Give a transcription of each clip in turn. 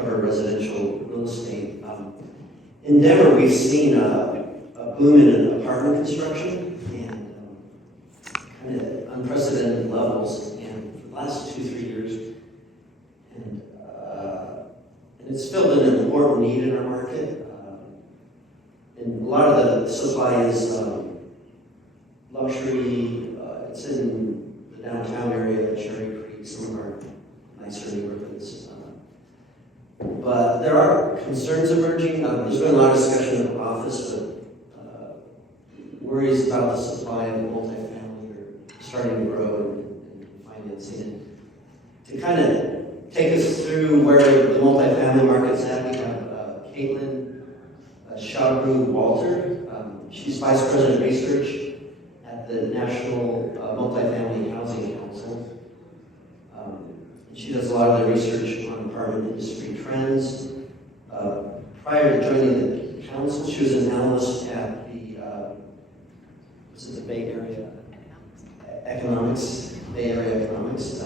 cover residential real estate. In Denver, we've seen a boom in apartment construction and kind of unprecedented levels, and for the last 2-3 years, and it's filled in an important need in our market. And a lot of the supply is luxury. It's in the downtown area, Cherry Creek, some of our nicer neighborhoods. But there are concerns emerging. There's been a lot of discussion in the office, but worries about the supply of multifamily are starting to grow in financing. And to kind of take us through where the multifamily market's at, we have Caitlin Sugrue Walter. She's Vice President of Research at the National Multifamily Housing Council. She does a lot of the research on apartment industry trends. Prior to joining the council, she was an analyst at the Bay Area Economics, Bay Area Economics.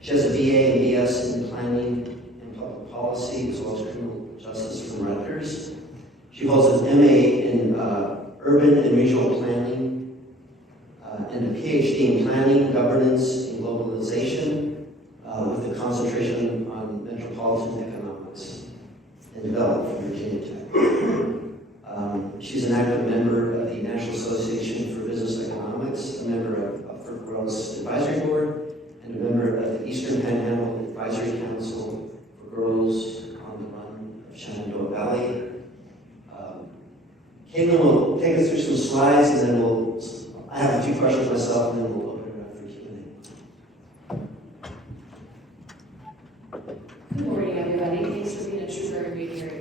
She has a BA and BS in planning and public policy, as well as criminal justice from Rutgers. She holds an MA in urban and regional planning and a PhD in planning, governance, and globalization, with a concentration on metropolitan economics and development from Virginia Tech. She's an active member of the National Association for Business Economics, a member of For Growth's Advisory Board, and a member of the Eastern Panhandle Advisory Council for Girls on the Run of Shenandoah Valley. Caitlin will take us through some slides, and then I have a few questions myself, and then we'll open it up for Q&A. Good morning, everybody. Thanks for being a trooper and being here in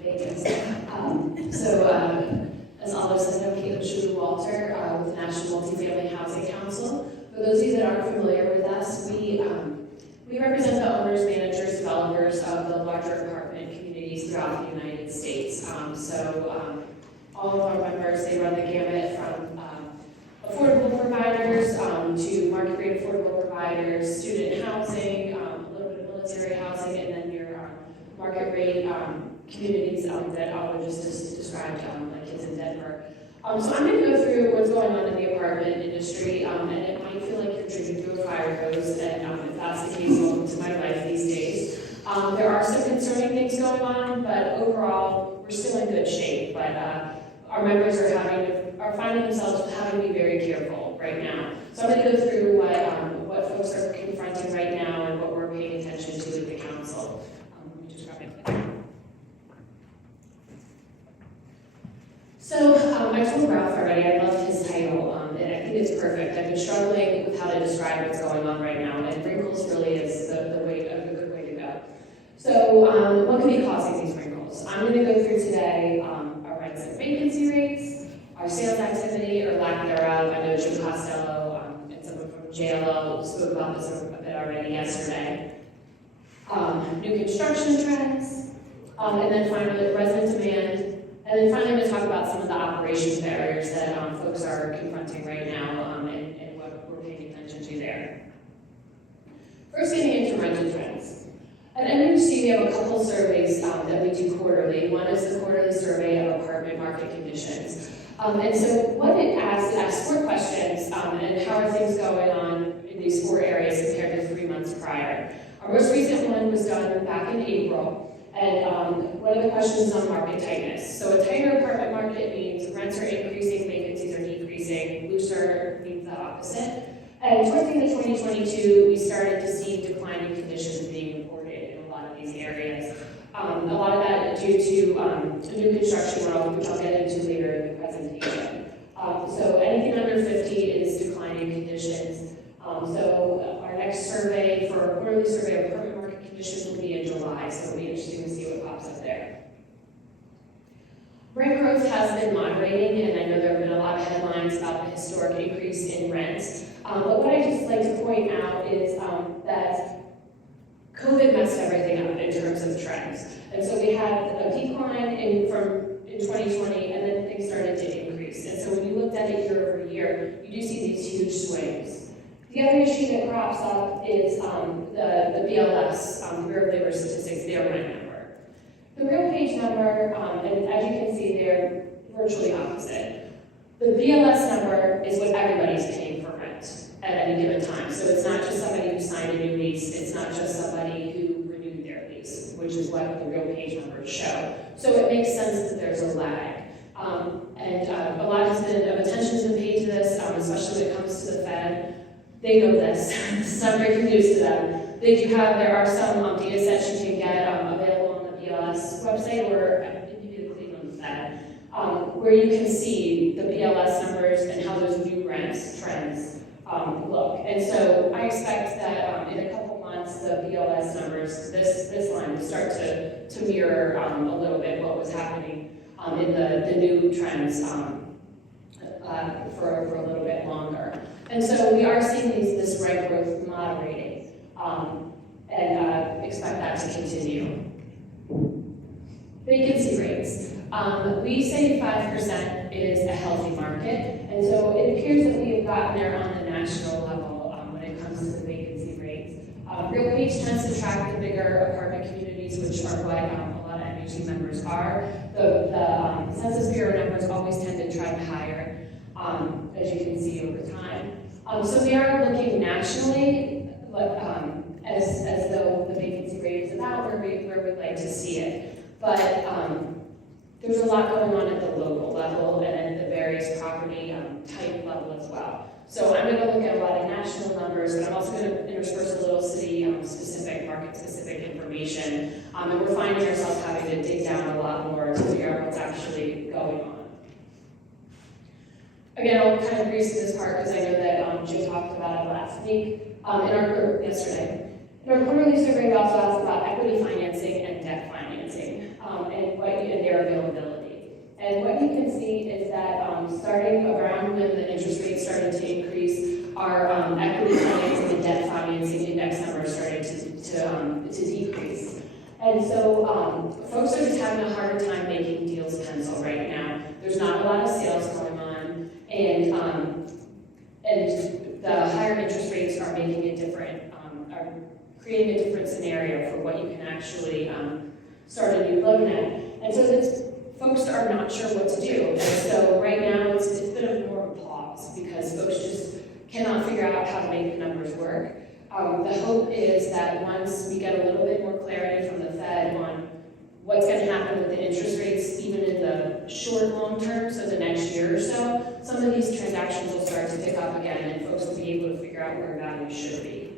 Vegas. As Aldo said, I'm Caitlin Sugrue Walter with the National Multifamily Housing Council. For those of you that aren't familiar with us, we represent the owners, managers, developers of the larger apartment communities throughout the United States. All of our members, they run the gamut from affordable providers to market rate affordable providers, student housing, a little bit of military housing, and then your market rate communities that Aldo just described, like kids in Denver. So I'm going to go through what's going on in the apartment industry, and it might feel like you're drinking through a fire hose, and if that's the case, welcome to my life these days. There are some concerning things going on, but overall, we're still in good shape. But our members are finding themselves having to be very careful right now. So I'm going to go through what folks are confronting right now and what we're paying attention to at the council. Let me just grab my clicker. So I told Ralph already, I love his title, and I think it's perfect. I've been struggling with how to describe what's going on right now, and wrinkles really is a good way to go. So what could be causing these wrinkles? I'm going to go through today our rents and vacancy rates, our sales activity or lack thereof. I know Jim Costello and someone from JLL spoke about this a bit already yesterday. New construction trends, and then finally resident demand. And then finally, I'm going to talk about some of the operations barriers that folks are confronting right now and what we're paying attention to there. First, getting into rental trends. At NMHC, we have a couple surveys that we do quarterly. One is the quarterly survey of apartment market conditions. And so what it asks 4 questions, and how are things going on in these 4 areas compared to 3 months prior. Our most recent one was done back in April. And one of the questions is on market tightness. So a tighter apartment market means rents are increasing, vacancies are decreasing. Looser means the opposite. And towards the end of 2022, we started to see declining conditions being reported in a lot of these areas. A lot of that due to new construction growth, which I'll get into later in the presentation. So anything under 50 is declining conditions. So our next survey for our quarterly survey of apartment market conditions will be in July, so it'll be interesting to see what pops up there. Rent growth has been moderating, and I know there have been a lot of headlines about the historic increase in rents. But what I'd just like to point out is that COVID messed everything up in terms of trends. And so we had a decline in 2020, and then things started to increase. And so when you looked at it year over year, you do see these huge swings. The other issue that crops up is the BLS, Bureau of Labor Statistics, their rent number. The real page number, and as you can see, they're virtually opposite. The BLS number is what everybody's paying for rent at any given time. So it's not just somebody who signed a new lease, it's not just somebody who renewed their lease, which is what the real page numbers show. So it makes sense that there's a lag. And a lot of attention's been paid to this, especially when it comes to the Fed. They know this. This is not breaking news to them. There are some data sets you can get available on the BLS website, or maybe the Cleveland Fed, where you can see the BLS numbers and how those new rent trends look. And so I expect that in a couple months, the BLS numbers, this line will start to mirror a little bit what was happening in the new trends for a little bit longer. And so we are seeing this rent growth moderating, and expect that to continue. Vacancy rates. We say 5% is a healthy market, and so it appears that we have gotten there on the national level when it comes to the vacancy rates. Real Page tends to track the bigger apartment communities, which are what a lot of NMHC members are. The Census Bureau numbers always tend to trend higher, as you can see over time. So we are looking nationally, but as though the vacancy rate is about where we'd like to see it. But there's a lot going on at the local level and at the various property type level as well. So I'm going to look at a lot of national numbers, but I'm also going to intersperse a little city-specific, market-specific information. And we're finding ourselves having to dig down a lot more to figure out what's actually going on. Again, I'll kind of breeze through this part because I know that Jim talked about it last week, yesterday. In our quarterly survey, we also asked about equity financing and debt financing and their availability. And what you can see is that starting around when the interest rates started to increase, our equity financing and debt financing index numbers started to decrease. And so folks are just having a harder time making deals pencil right now. There's not a lot of sales going on, and the higher interest rates are making it different, are creating a different scenario for what you can actually start a new loan at. And so folks are not sure what to do. And so right now it's a bit of more of a pause because folks just cannot figure out how to make the numbers work. The hope is that once we get a little bit more clarity from the Fed on what's going to happen with the interest rates, even in the short, long term, so the next year or so, some of these transactions will start to pick up again and folks will be able to figure out where value should be.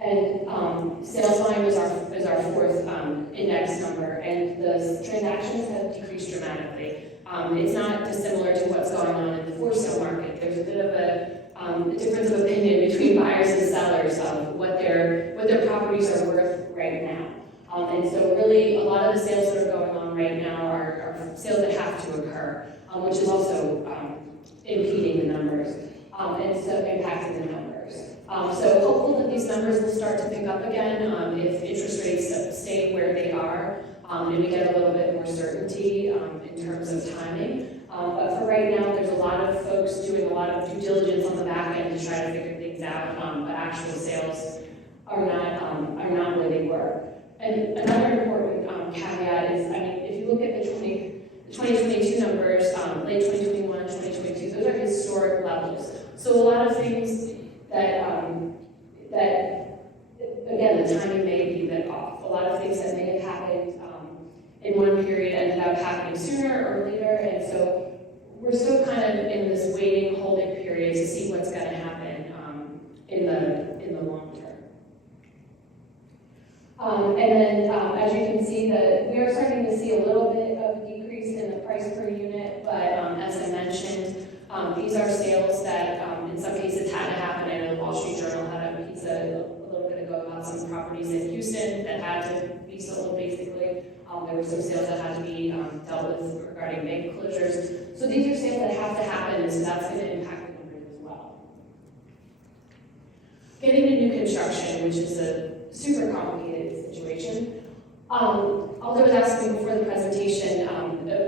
And sales volume is our fourth index number, and the transactions have decreased dramatically. It's not dissimilar to what's going on in the for sale market. There's a bit of a difference of opinion between buyers and sellers of what their properties are worth right now. And so really a lot of the sales that are going on right now are sales that have to occur, which is also impeding the numbers, and so impacting the numbers. So hopeful that these numbers will start to pick up again if interest rates stay where they are, and we get a little bit more certainty in terms of timing. But for right now, there's a lot of folks doing a lot of due diligence on the back end to try to figure things out, but actual sales are not where they were. And another important caveat is, if you look at the 2022 numbers, late 2021, 2022, those are historic levels. So a lot of things that again, the timing may be a bit off. A lot of things that may have happened in one period ended up happening sooner or later, and so we're still kind of in this waiting, holding period to see what's going to happen in the long term. And then, as you can see, we are starting to see a little bit of a decrease in the price per unit, but as I mentioned, these are sales that in some cases had to happen. I know the Wall Street Journal had a piece a little bit ago about some properties in Houston that had to be sold, basically. There were some sales that had to be dealt with regarding bank closures. So these are sales that have to happen, and so that's going to impact the numbers as well. Getting to new construction, which is a super complicated situation. Aldo was asking before the presentation,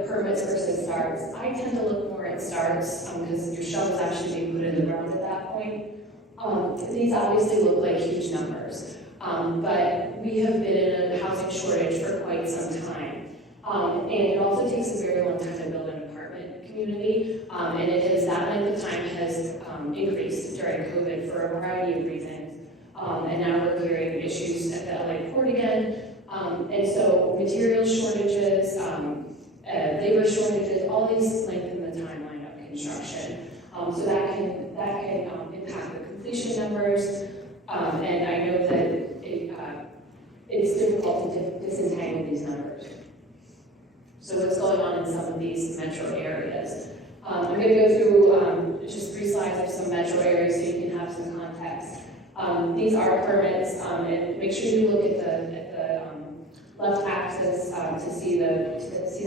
permits versus starts. I tend to look more at starts because your shovel is actually being put in the ground at that point. point. These obviously look like huge numbers, but we have been in a housing shortage for quite some time. And it also takes a very long time to build an apartment community, and that length of time has increased during COVID for a variety of reasons. And now we're hearing issues at the LA port again. And so material shortages, labor shortages, all these lengthen the timeline of construction. So that can impact the completion numbers. And I know that it's difficult to disentangle these numbers. So what's going on in some of these metro areas? I'm going to go through just 3 slides of some metro areas so you can have some context. These are permits, and make sure you look at the left axis to see the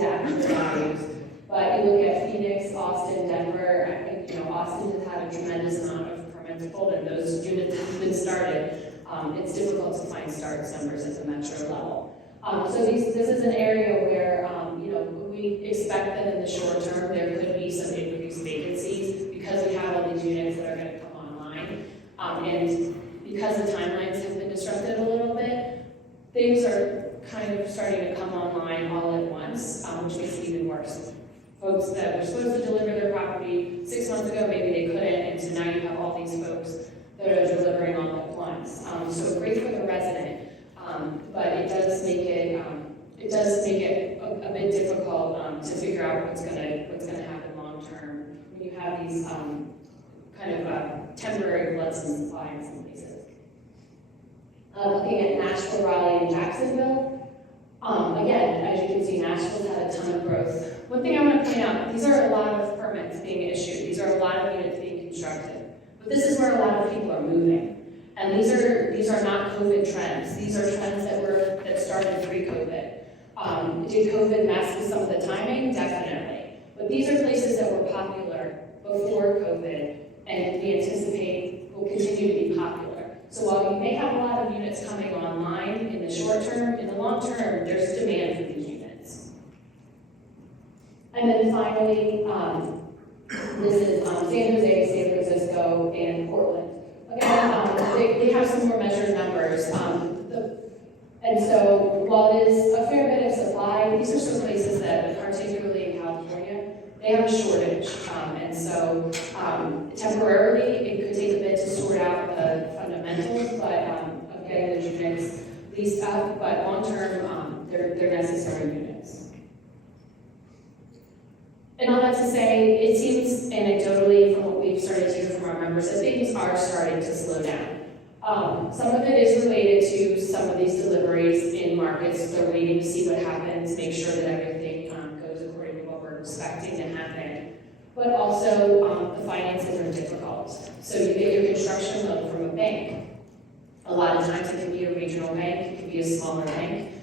actual values. But you look at Phoenix, Austin, Denver. I think Austin has had a tremendous amount of permits pulled, and those units have been started. It's difficult to find starts numbers at the metro level. So this is an area where we expect that in the short term there could be some increased vacancies because we have all these units that are going to come online, and because the timelines have been disrupted a little bit, things are kind of starting to come online all at once, which makes it even worse. Folks that were supposed to deliver their property 6 months ago, maybe they couldn't, and so now you have all these folks that are delivering all at once. So great for the resident, but it does make it a bit difficult to figure out what's going to happen long term when you have these kind of temporary floods in supply in some places. Looking at Nashville, Raleigh, and Jacksonville. Again, as you can see, Nashville's had a ton of growth. One thing I want to point out, these are a lot of permits being issued. These are a lot of units being constructed. But this is where a lot of people are moving. And these are not COVID trends. These are trends that started pre-COVID. Did COVID mess with some of the timing? Definitely. But these are places that were popular before COVID, and we anticipate will continue to be popular. So while you may have a lot of units coming online in the short term, in the long term, there's demand for these units. And then finally, this is San Jose, San Francisco, and Portland. Again, they have some more measured numbers. And so while it is a fair bit of supply, these are some places that, particularly in California, they have a shortage. And so temporarily, it could take a bit to sort out the fundamentals, but of getting the units leased up, but long term, they're necessary units. And all that to say, it seems anecdotally from what we've started to hear from our members that things are starting to slow down. Some of it is related to some of these deliveries in markets. They're waiting to see what happens, make sure that everything goes according to what we're expecting to happen. But also, the finances are difficult. So you get your construction loan from a bank. A lot of times it can be a regional bank, it can be a smaller bank.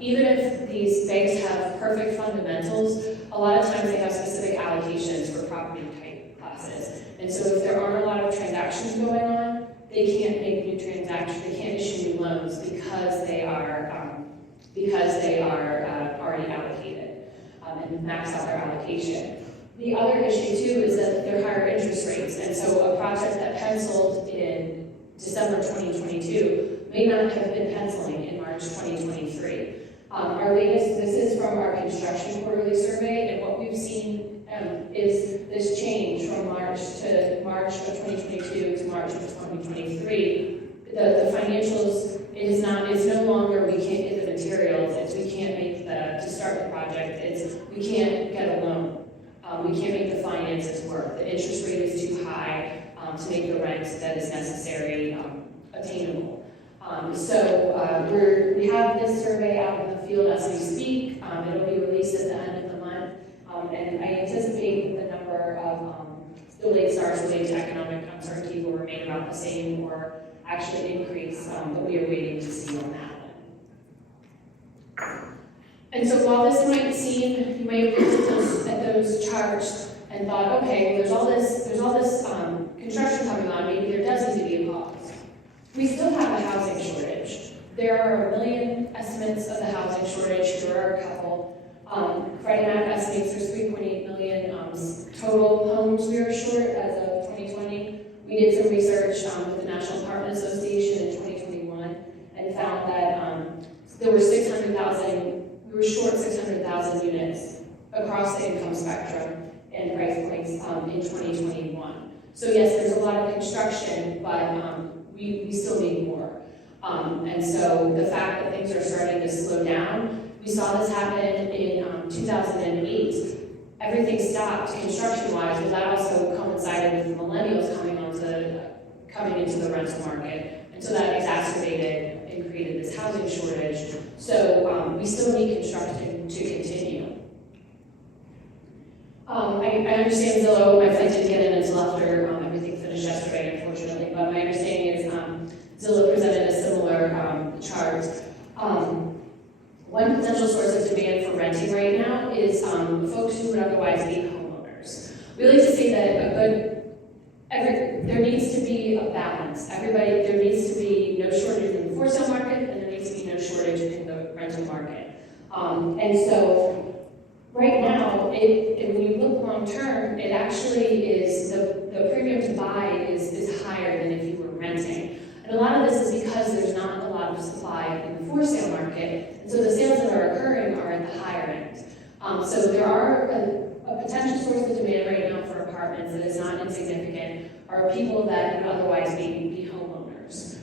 Even if these banks have perfect fundamentals, a lot of times they have specific allocations for property type classes. And so if there aren't a lot of transactions going on, they can't make new transactions, they can't issue new loans because they are already allocated and max out their allocation. The other issue too is that they're higher interest rates, and so a project that penciled in December 2022 may not have been penciling in March 2023. Our latest, this is from our construction quarterly survey, and what we've seen is this change from March of 2022 to March of 2023. The financials, it's no longer we can't get the materials, it's we can't make to start the project, it's we can't get a loan. We can't make the finances work. The interest rate is too high to make the rent that is necessary attainable. So we have this survey out in the field as we speak. It'll be released at the end of the month. And I anticipate the number of delayed starts related to economic uncertainty will remain about the same or actually increase, but we are waiting to see on that one. And so while this might seem, you may have looked at those charts and thought, okay, well, there's all this construction coming on, maybe there does need to be a pause. We still have a housing shortage. There are 1 million estimates of the housing shortage. There are a couple. Freddie Mac estimates there's 3.8 million total homes we are short as of 2020. We We did some research with the National Apartment Association in 2021 and found that there were 600,000, we were short 600,000 units across the income spectrum and price points in 2021. So yes, there's a lot of construction, but we still need more. And so the fact that things are starting to slow down, we saw this happen in 2008. Everything stopped construction-wise, but that also coincided with the millennials coming into the rental market. And so that exacerbated and created this housing shortage. So we still need construction to continue. I understand Zillow, my flight didn't get in until after everything finished yesterday, unfortunately, but my understanding is Zillow presented a similar chart. One potential source of demand for renting right now is folks who would otherwise be homeowners. We like to say that there needs to be a balance. there needs to be no shortage in the for sale market, and there needs to be no shortage in the rental market. And so right now, when you look long term, it actually is the premium to buy is higher than if you were renting. And a lot of this is because there's not a lot of supply in the for sale market, and so the sales that are occurring are at the higher end. So there are a potential source of demand right now for apartments that is not insignificant are people that would otherwise be homeowners.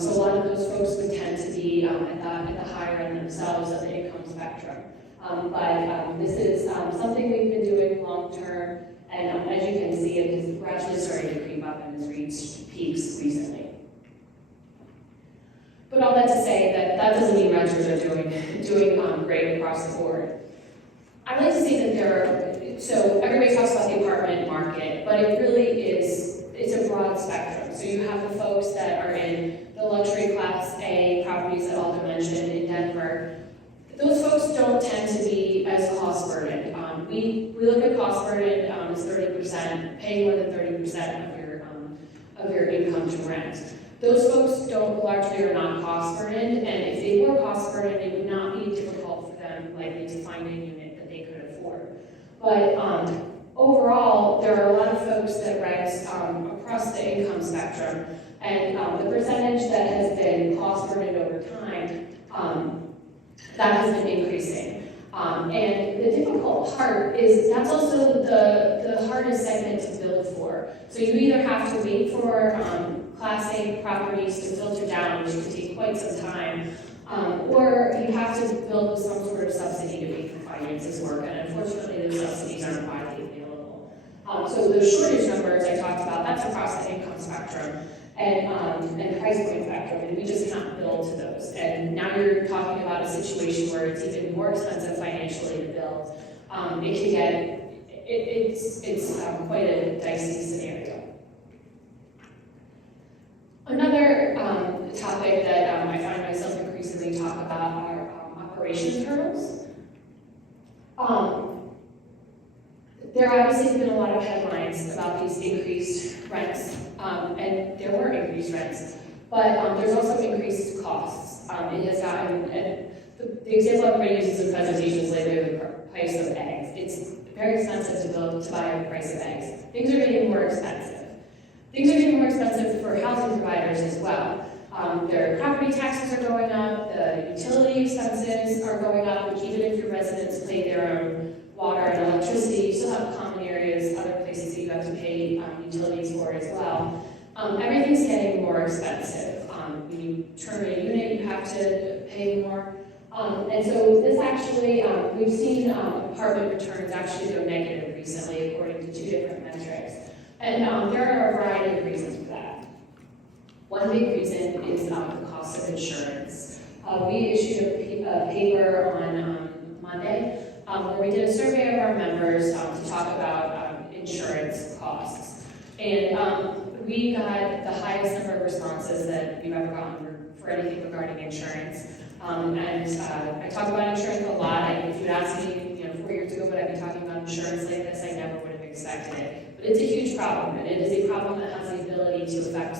So a lot of those folks would tend to be at the higher end themselves of the income spectrum. But this is something we've been doing long term, and as you can see, it is gradually starting to creep up and has reached peaks recently. But all that to say that doesn't mean renters are doing great across the board. I like to say that so everybody talks about the apartment market, but it really it's a broad spectrum. So you have the folks that are in the luxury class A properties that Aldo mentioned in Denver. Those folks don't tend to be as cost burdened. We look at cost burden as 30%, paying more than 30% of your income to rent. Those folks largely are not cost burdened, and if they were cost burdened, it would not be difficult for them likely to find a unit that they could afford. But overall, there are a lot of folks that rent across the income spectrum, and the percentage that has been cost burdened over time, that has been increasing. And the difficult part is that's also the hardest segment to build for. So you either have to wait for Class A properties to filter down, which can take quite some time, or you have to build with some sort of subsidy to make the finances work, and unfortunately those subsidies aren't widely available. So the shortage numbers I talked about, that's across the income spectrum and price point spectrum, and we just can't build to those. And now you're talking about a situation where it's even more expensive financially to build. It's quite a dicey scenario. Another topic that I find myself increasingly talk about are operations hurdles. There obviously have been a lot of headlines about these increased rents, and there were increased rents, but there's also increased costs. It has gotten, and the example everybody uses in presentations lately is the price of eggs. It's very expensive to buy a price of eggs. Things are getting more expensive. Things are getting more expensive for housing providers as well. Their property taxes are going up, the utility expenses are going up, which even if your residents pay their own water and electricity, you still have common areas, other places that you have to pay utilities for as well. Everything's getting more expensive. When you turn a unit, you have to pay more. And so this actually, we've seen apartment returns actually go negative recently according to 2 different metrics. And there are a variety of reasons for that. One big reason is the cost of insurance. We issued a paper on Monday where we did a survey of our members to talk about insurance costs. And we got the highest number of responses that we've ever gotten for anything regarding insurance. And I talk about insurance a lot. If you'd asked me 4 years ago would I be talking about insurance like this, I never would have expected it. But it's a huge problem, and it is a problem that has the ability to affect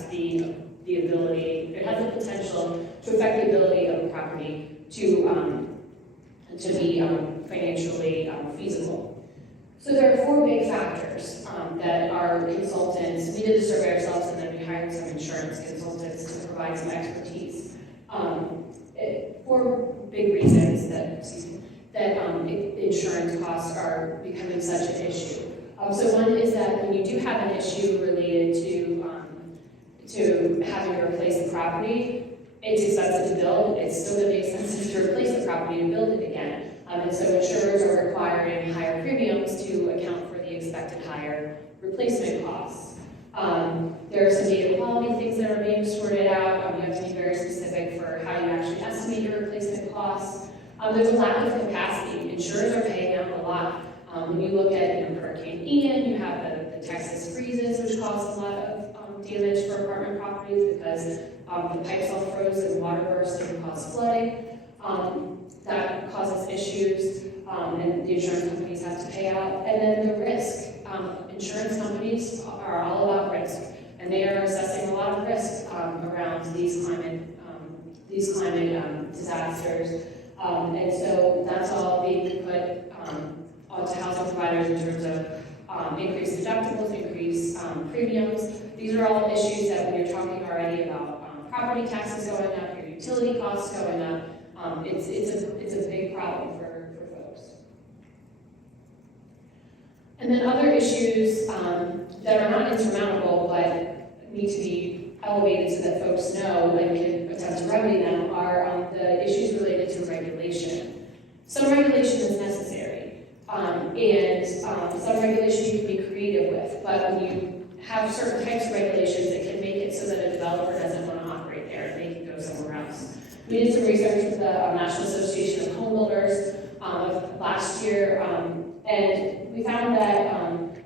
it has the potential to affect the ability of a property to be financially feasible. So there are 4 big factors that our consultants, we did the survey ourselves and then we hired some insurance consultants to provide some expertise. 4 big reasons that, insurance costs are becoming such an issue. So one is that when you do have an issue related to having to replace the property, it's expensive to build. It's still going to be expensive to replace the property and build it again. And so insurers are requiring higher premiums to account for the expected higher replacement costs. There are some data quality things that are being sorted out. You have to be very specific for how you actually estimate your replacement costs. There's a lack of capacity. Insurers are paying out a lot. When you look at Hurricane Ian, you have the Texas freezes, which cause a lot of damage for apartment properties because the pipes all froze and water burst and caused flooding. That causes issues, and the insurance companies have to pay out. And then the risk. Insurance companies are all about risk, and they are assessing a lot of risk around these climate disasters. And so that's all being put onto housing providers in terms of increased deductibles, increased premiums. These are all issues that when you're talking already about property taxes going up, your utility costs going up, it's a big problem for folks. And then other issues that are not insurmountable but need to be elevated so that folks know and can attempt to remedy them are the issues related to regulation. Some regulation is necessary, and some regulation you can be creative with, but when you have certain types of regulations that can make it so that a developer doesn't want to operate there and they can go somewhere else. We did some research with the National Association of Home Builders last year, and we found that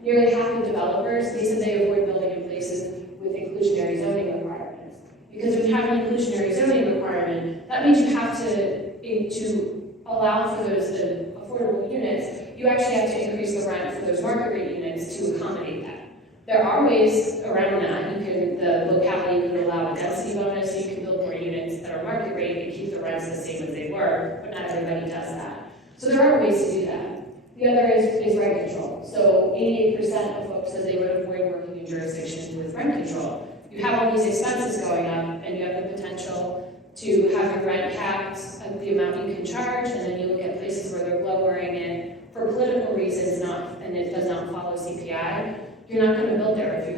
nearly half of developers, they said they avoid building in places with inclusionary zoning requirements. Because when you have an inclusionary zoning requirement, that means you have to allow for those affordable units, you actually have to increase the rent for those market rate units to accommodate that. There are ways around that. The locality could allow a density bonus, so you can build more units that are market rate and keep the rents the same as they were, but not everybody does that. So there are ways to do that. The other is rent control. So 88% of folks said they would avoid working in jurisdictions with rent control. You have all these expenses going up, and you have the potential to have your rent capped at the amount you can charge, and then you look at places where they're lowering it for political reasons, and it does not follow CPI. You're not going to build there if you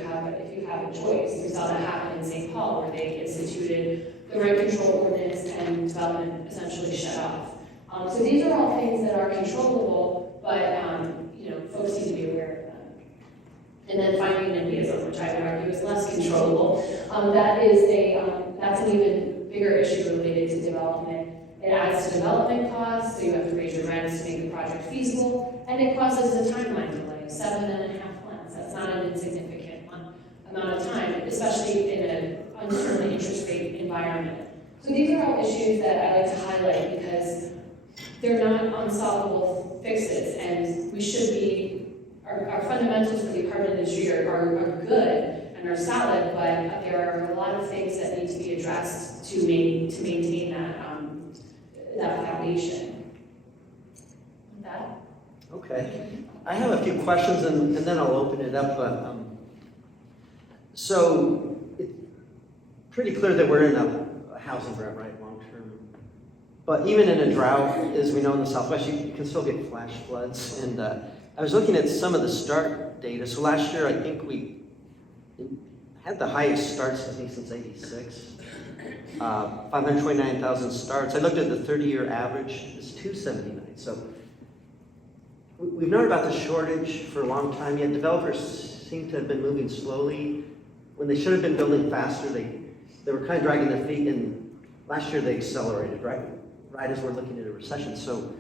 have a choice. We saw that happen in St. Paul, where they instituted the rent control ordinance and development essentially shut off. So these are all things that are controllable, but folks need to be aware of them. And then finally, NIMBYism, which I would argue is less controllable. That's an even bigger issue related to development. It adds to development costs, so you have to raise your rents to make the project feasible, and it causes a timeline delay, 7.5 months. That's not an insignificant amount of time, especially in an uncertain interest rate environment. So these are all issues that I like to highlight because they're not unsolvable fixes, and we should be, our fundamentals for the apartment industry are good and are solid, but there are a lot of things that need to be addressed to maintain that foundation. With that? Okay. I have a few questions, and then I'll open it up. But so it's pretty clear that we're in a housing drought, right, long term. But even in a drought, as we know in the Southwest, you can still get flash floods. And I was looking at some of the start data. So last year, I think we had the highest starts, I think, since '86. 529,000 starts. I looked at the 30-year average. It's 279. So we've known about the shortage for a long time, yet developers seem to have been moving slowly. When they should have been building faster, they were kind of dragging their feet, and last year they accelerated, right as we're looking at a recession. So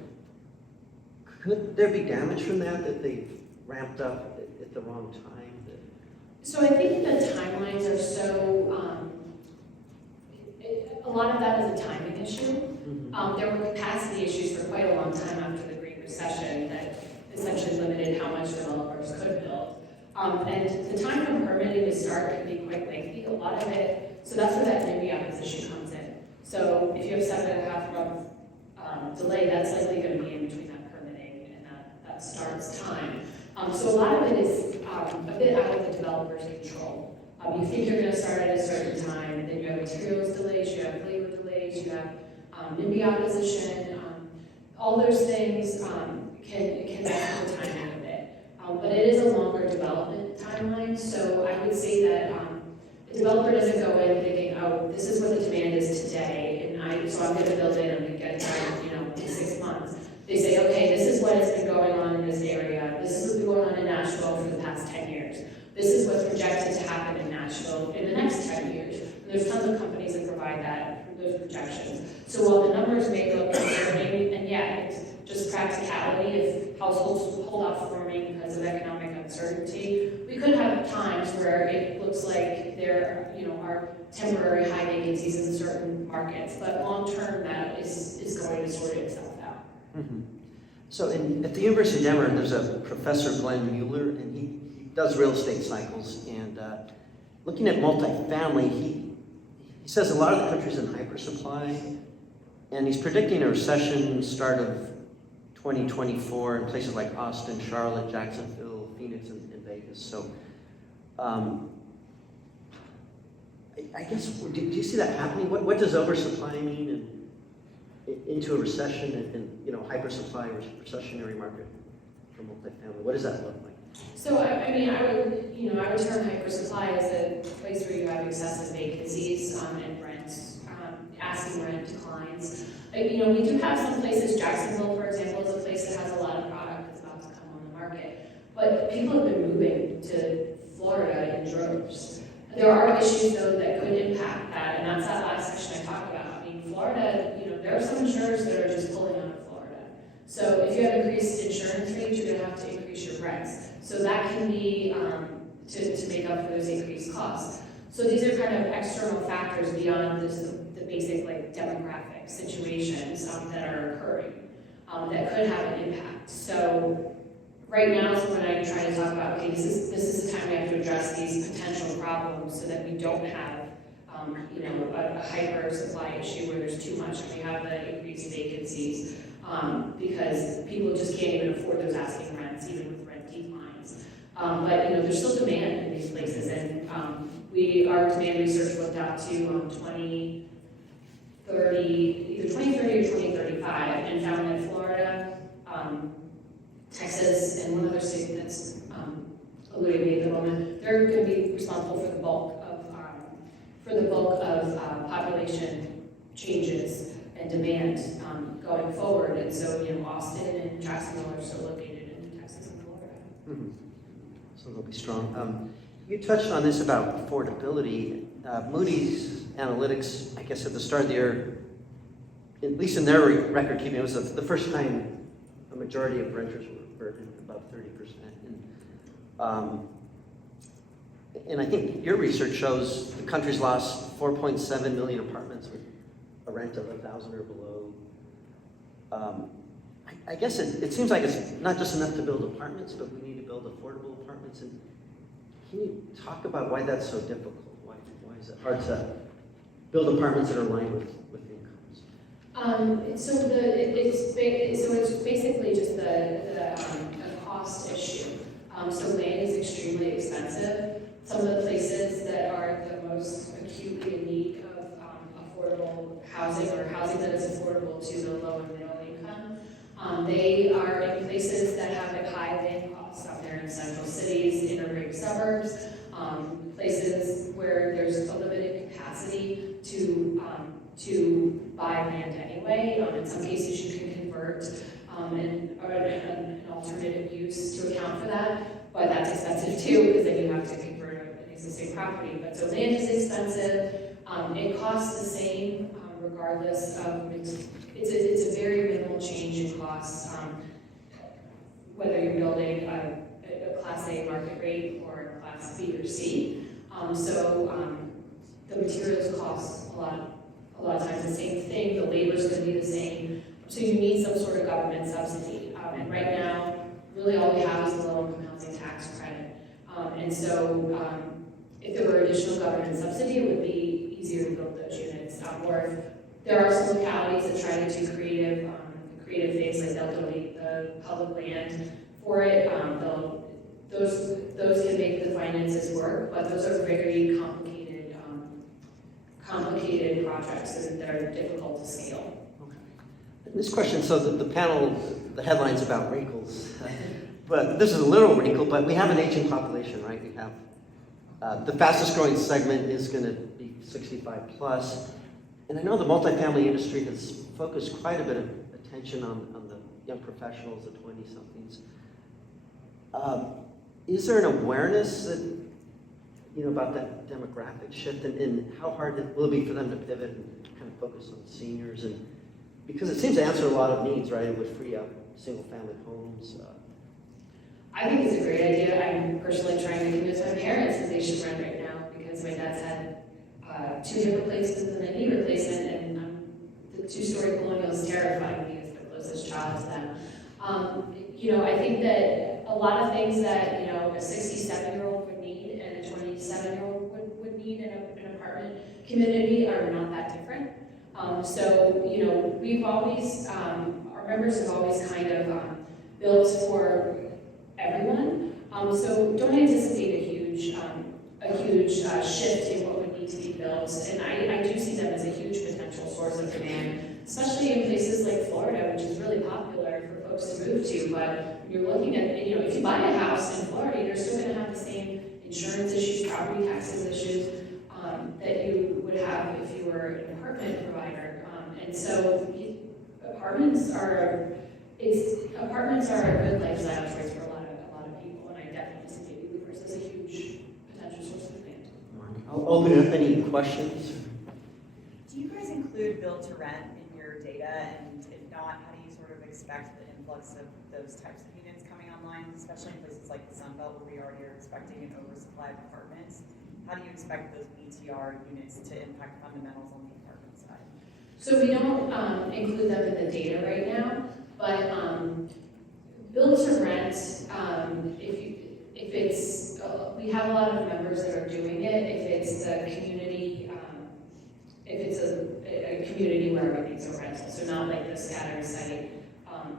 could there be damage from that they've ramped up at the wrong time? So I think the timelines are so, a lot of that is a timing issue. Mm-hmm. There were capacity issues for quite a long time after the Great Recession that essentially limited how much developers could build. And the time from permitting to start can be quite lengthy. A lot of it, so that's where that NIMBY opposition comes in. So if you have 7.5 month delay, that's likely going to be in between that permitting and that starts time. So a lot of it is a bit out of the developer's control. You think you're going to start at a certain time, then you have materials delays, you have labor delays, you have NIMBY opposition. All those things can mess with the timing of it. But it is a longer development timeline, so I would say that the developer doesn't go in thinking, oh, this is what the demand is today, and so I'm going to build it, I'm going to get it done, in 6 months. They say, okay, this is what has been going on in this area, this is what's been going on in Nashville for the past 10 years. This is what's projected to happen in Nashville in the next 10 years. And there's tons of companies that provide those projections. So while the numbers may look concerning, and yeah, it's just practicality, if households hold off forming because of economic uncertainty, we could have times where it looks like there are temporary high vacancies in certain markets, but long term that is going to sort itself out. Mm-hmm. So at the University of Denver, there's a professor, Glenn Mueller, and he does real estate cycles, and looking at multifamily, he says a lot of the country's in hypersupply, and he's predicting a recession start of 2024 in places like Austin, Charlotte, Jacksonville, Phoenix, and Vegas. So I guess, do you see that happening? What does oversupply mean into a recession and hypersupply recessionary market for multifamily? What does that look like? So I would term hypersupply as a place where you have excessive vacancies and rents, asking rent declines. We do have some places, Jacksonville, for example, is a place that has a lot of product that's about to come on the market. But people have been moving to Florida in droves. There are issues, though, that could impact that, and that's that last section I talked about. Florida, there are some insurers that are just pulling out of Florida. So if you have increased insurance rates, you're going to have to increase your rents. So that can be to make up for those increased costs. So these are kind of external factors beyond the basic demographic situations that are occurring that could have an impact. So right now is when I try to talk about, okay, this is the time we have to address these potential problems so that we don't have a hyper supply issue where there's too much and we have the increased vacancies because people just can't even afford those asking rents, even with rent declines. But there's still demand in these places, and our demand research looked out to 2030, either 2030 or 2035, and found that Florida, Texas, and one other state that's eluding me at the moment, they're going to be responsible for the bulk of population changes and demand going forward. And so, Austin and Jacksonville are still located in Texas and Florida. Mm-hmm. So they'll be strong. You touched on this about affordability. Moody's Analytics, I guess at the start of the year, at least in their record keeping, it was the first time a majority of renters were above 30%. And I think your research shows the country's lost 4.7 million apartments with a rent of $1,000 or below. I guess it seems like it's not just enough to build apartments, but we need to build affordable apartments. And can you talk about why that's so difficult? Why is it hard to build apartments that are aligned with incomes? So it's basically just the cost issue. So land is extremely expensive. Some of the places that are the most acutely in need of affordable housing or housing that is affordable to the low and middle income, they are in places that have high land costs out there in central cities, inner ring suburbs, places where there's a limited capacity to buy land anyway. In some cases, you can convert an alternative use to account for that, but that's expensive too because then you have to convert an existing property. But so land is expensive. It costs the same regardless of it's a very minimal change in costs whether you're building a Class A market rate or a Class B or C. The materials cost a lot of times the same thing. The labor is going to be the same. So you need some sort of government subsidy. And right now, really all we have is the low-income housing tax credit. And so if there were additional government subsidy, it would be easier to build those units. Or if there are some localities that try to do creative things, like they'll donate the public land for it. those can make the finances work, but those are very complicated projects and they're difficult to scale. Okay. This question, so the panel, the headline's about wrinkles, but this is a literal wrinkle, but we have an aging population, right? We have, the fastest growing segment is gonna be 65 plus, and I know the multifamily industry has focused quite a bit of attention on the young professionals, the 20-somethings. Is there an awareness that, about that demographic shift and how hard will it be for them to pivot and kind of focus on seniors? And because it seems to answer a lot of needs, right? It would free up single-family homes. I think it's a great idea. I'm personally trying to convince my parents that they should rent right now because my dad's had 2 hip replacements and a knee replacement, and the 2-story colonial is terrifying me as the closest child to them. I think that a lot of things that a 67-year-old would need and a 27-year-old would need in an apartment community are not that different. We've always, our members have always kind of built for everyone. So don't anticipate a huge shift in what would need to be built. And I do see them as a huge potential source of demand, especially in places like Florida, which is really popular for folks to move to. But you're looking at, if you buy a house in Florida, you're still going to have the same insurance issues, property taxes issues that you would have if you were an apartment provider. And so apartments are a good lifestyle choice for a lot of people, and I definitely see baby boomers as a huge potential source of demand. I'll open it up. Any questions? Do you guys include build to rent in your data? And if not, how do you sort of expect the influx of those types of units coming online, especially in places like the Sun Belt where we already are expecting an oversupply of apartments? How do you expect those BTR units to impact fundamentals on the apartment side? So we don't include them in the data right now, but build to rent, if it's, we have a lot of members that are doing it. If it's the community, if it's a community where everything's a rental, so not like the scattered site,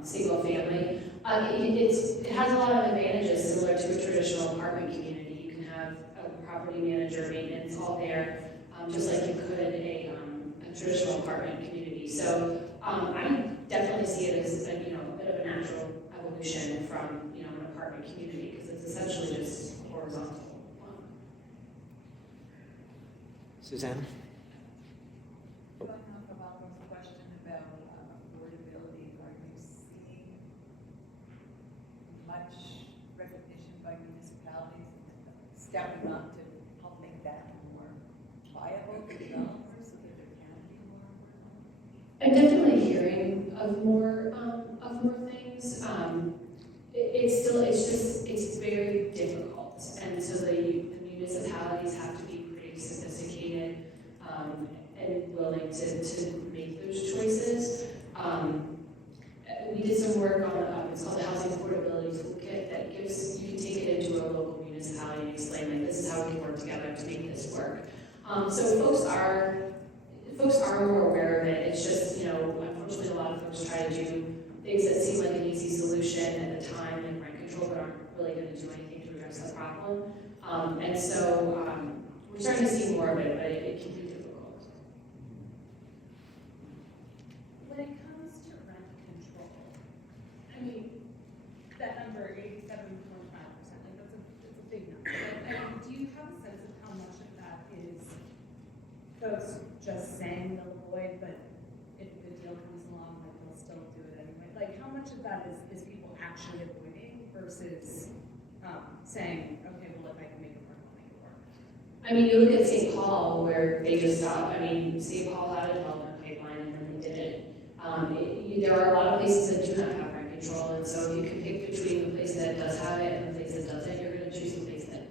single family. It has a lot of advantages similar to a traditional apartment community. You can have a property manager, maintenance, all there, just like you could a traditional apartment community. So I definitely see it as a bit of a natural evolution from an apartment community because it's essentially just horizontal. Suzanne? Going off of Aldo's question about affordability, are you seeing much recognition by municipalities stepping up to help make that more viable for developers so that there can be more affordable? I'm definitely hearing of more things. It's very difficult, and so the municipalities have to be pretty sophisticated and willing to make those choices. We did some work on it's called the Housing Affordability Toolkit that gives you can take it into a local municipality and explain like this is how we can work together to make this work. So folks are more aware of it. It's just unfortunately a lot of folks try to do things that seem like an easy solution at the time, like rent control, but aren't really going to do anything to address the problem. And so we're starting to see more of it, but it can be difficult. When it comes to rent control, I mean, that number, 87.5%, like that's a big number. And do you have a sense of how much of that is folks just saying they'll avoid, but if the deal comes along, like they'll still do it anyway? Like how much of that is people actually avoiding versus saying, okay, well, if I can make it work, I'll make it work? I mean, you look at St. Paul where they just stopped. I mean, St. Paul had a development pipeline and then they did it. There are a lot of places that do not have rent control, and so if you can pick between the place that does have it and the place that doesn't, you're going to choose the place that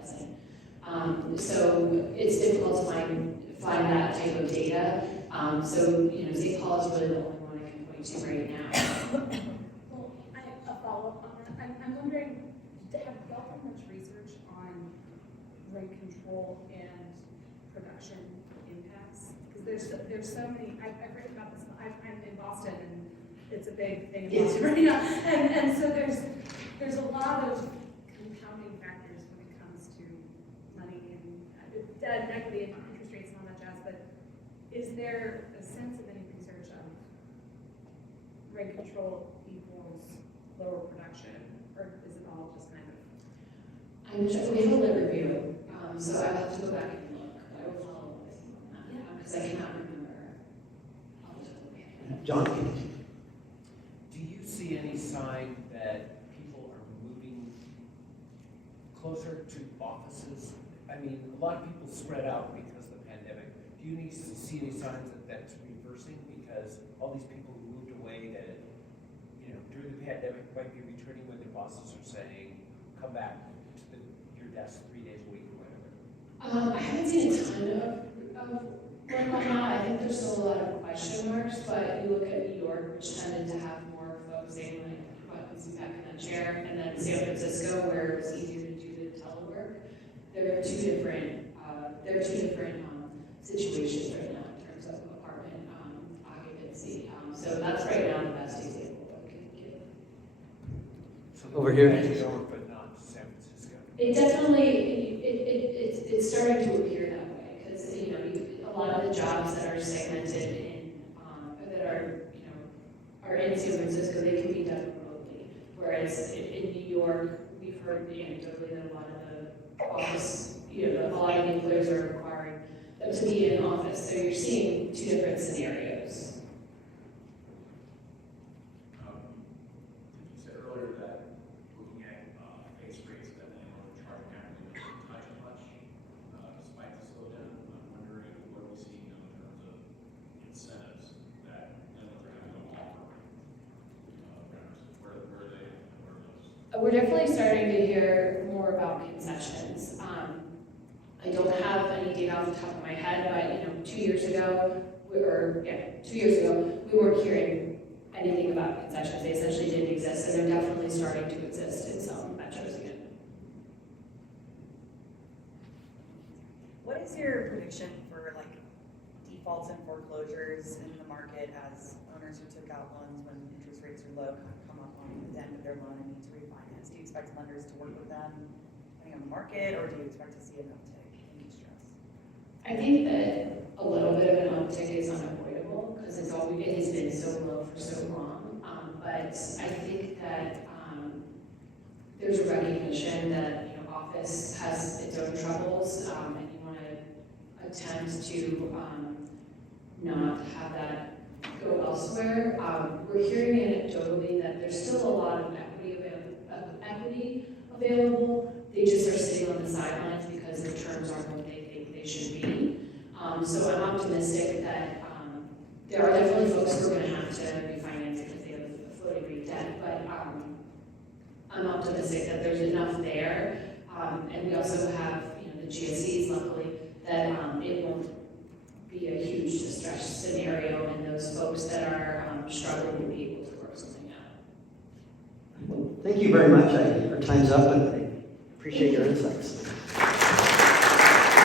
doesn't. So it's difficult to find that type of data. St. Paul is really the only one I can point to right now. Well, a follow-up on that. I'm wondering, have y'all done much research on rent control and production impacts? Because there's so many, I've written about this, I'm in Boston and it's a big thing in Boston right now. And so there's a lot of debt and equity and interest rates and all that jazz, but is there a sense of any research of rent control equals lower production, or is it all just kind of? We have a lit review, so I have to go back and look. I will follow up with you on that, because I cannot remember off the top of my head. John? Do you see any sign that people are moving closer to offices? I mean, a lot of people spread out because of the pandemic. Do you see any signs that that's reversing? Because all these people who moved away that, you know, during the pandemic might be returning when their bosses are saying, come back to your desk 3 days a week or whatever. I haven't seen a ton of work on that. I think there's still a lot of question marks, but you look at New York, which tended to have more folks saying like, what was back in that chair, and then San Francisco, where it was easier to do the telework. There are two different situations right now in terms of apartment occupancy. So that's right now the best example I can give. So Over here. New York, but not San Francisco. It definitely, it's starting to appear that way, because, you know, a lot of the jobs that are segmented in, that are, you know, are in San Francisco, they can be done remotely. Whereas in New York, we've heard anecdotally that a lot of the office, you know, a lot of the employers are requiring them to be in office. So you're seeing two different scenarios. You said earlier that looking at base rates that landlords are charging out didn't touch much despite the slowdown. I'm wondering what we're seeing in terms of incentives that landlords are having to offer renters. Where are they? Where are those? We're definitely starting to hear more about concessions. I don't have any data off the top of my head, but, you know, 2 years ago, we weren't hearing anything about concessions. They essentially didn't exist, and they're definitely starting to exist in some metros again. What is your prediction for like defaults and foreclosures in the market as owners who took out loans when interest rates are low kind of come up on the end of their loan and need to refinance? Do you expect lenders to work with them depending on the market, or do you expect to see an uptick in distress? I think that a little bit of an uptick is unavoidable because it has been so low for so long. But I think that there's a recognition that, you know, office has its own troubles, and you want to attempt to not have that go elsewhere. We're hearing anecdotally that there's still a lot of equity available. They just are sitting on the sidelines because the terms aren't what they think they should be. So I'm optimistic that there are definitely folks who are going to have to refinance because they have a floating rate debt, but I'm optimistic that there's enough there. And we also have, you know, the GSEs, luckily, that it won't be a huge distress scenario, and those folks that are struggling will be able to work something out. Thank you very much. Our time's up, and I appreciate your insights.